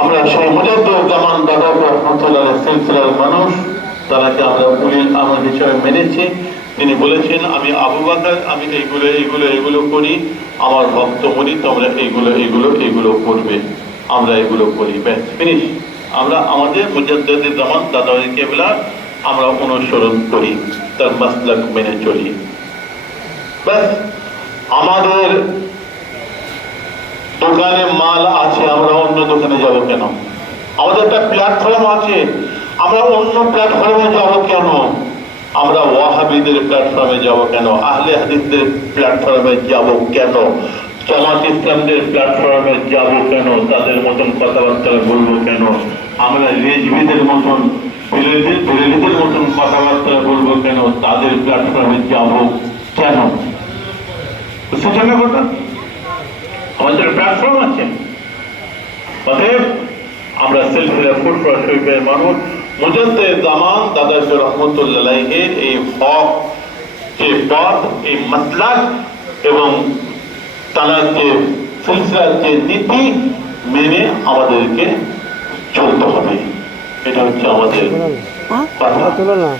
আমরা সেই মুজাদ্দুর জামান দাদা রহমতুল্লাহ সিলসিলার মানুষ, তারাকে আমরা উনি আমার হিসাবে মেনেছি। তিনি বলেছেন, আমি আবু বাকার, আমি এইগুলো এইগুলো এগুলো করি। আমার ভক্ত বলি তোমরা এইগুলো এইগুলো এইগুলো করবে। আমরা এগুলো করি। ব্যাস ফিনিশ আমরা আমাদের মুজাদ্দুর জামান দাদা কেবলা, আমরা অনুসরণ করি, তার মাসলাক মেনে চলি। ব্যাস, আমাদের দোকানে মাল অন্য দোকানে যাব কেন? আমাদের একটা প্ল্যাটফর্ম আছে। আমরা অন্য প্ল্যাটফর্মে যাব কেন? আমরা ওয়াহাবিদের প্ল্যাটফর্মে যাব কেন? আহলে হাদিসদের প্ল্যাটফর্মে যাব কেন? জামাত ইসলামদের প্ল্যাটফর্মে যাব কেন? তাদের মতন কথাবার্তা বলব কেন? আমরা রেজবিদের মতন বিরোধীদের মতন কথাবার্তা বলব কেন? তাদের প্ল্যাটফর্মে যাব কেন? বুঝতেছেন না কথা? আমাদের প্ল্যাটফর্ম আছে। অতএব আমরা সিলসিলা ফুটবল শরীফের মানুষ। মুজদ্দে জামান দাদা রহমতুল্লাহের এই হক যে পথ এই মতলাক এবং তার যে সিলসিলার যে নীতি মেনে আমাদেরকে চলতে হবে। এটা হচ্ছে আমাদের কথা না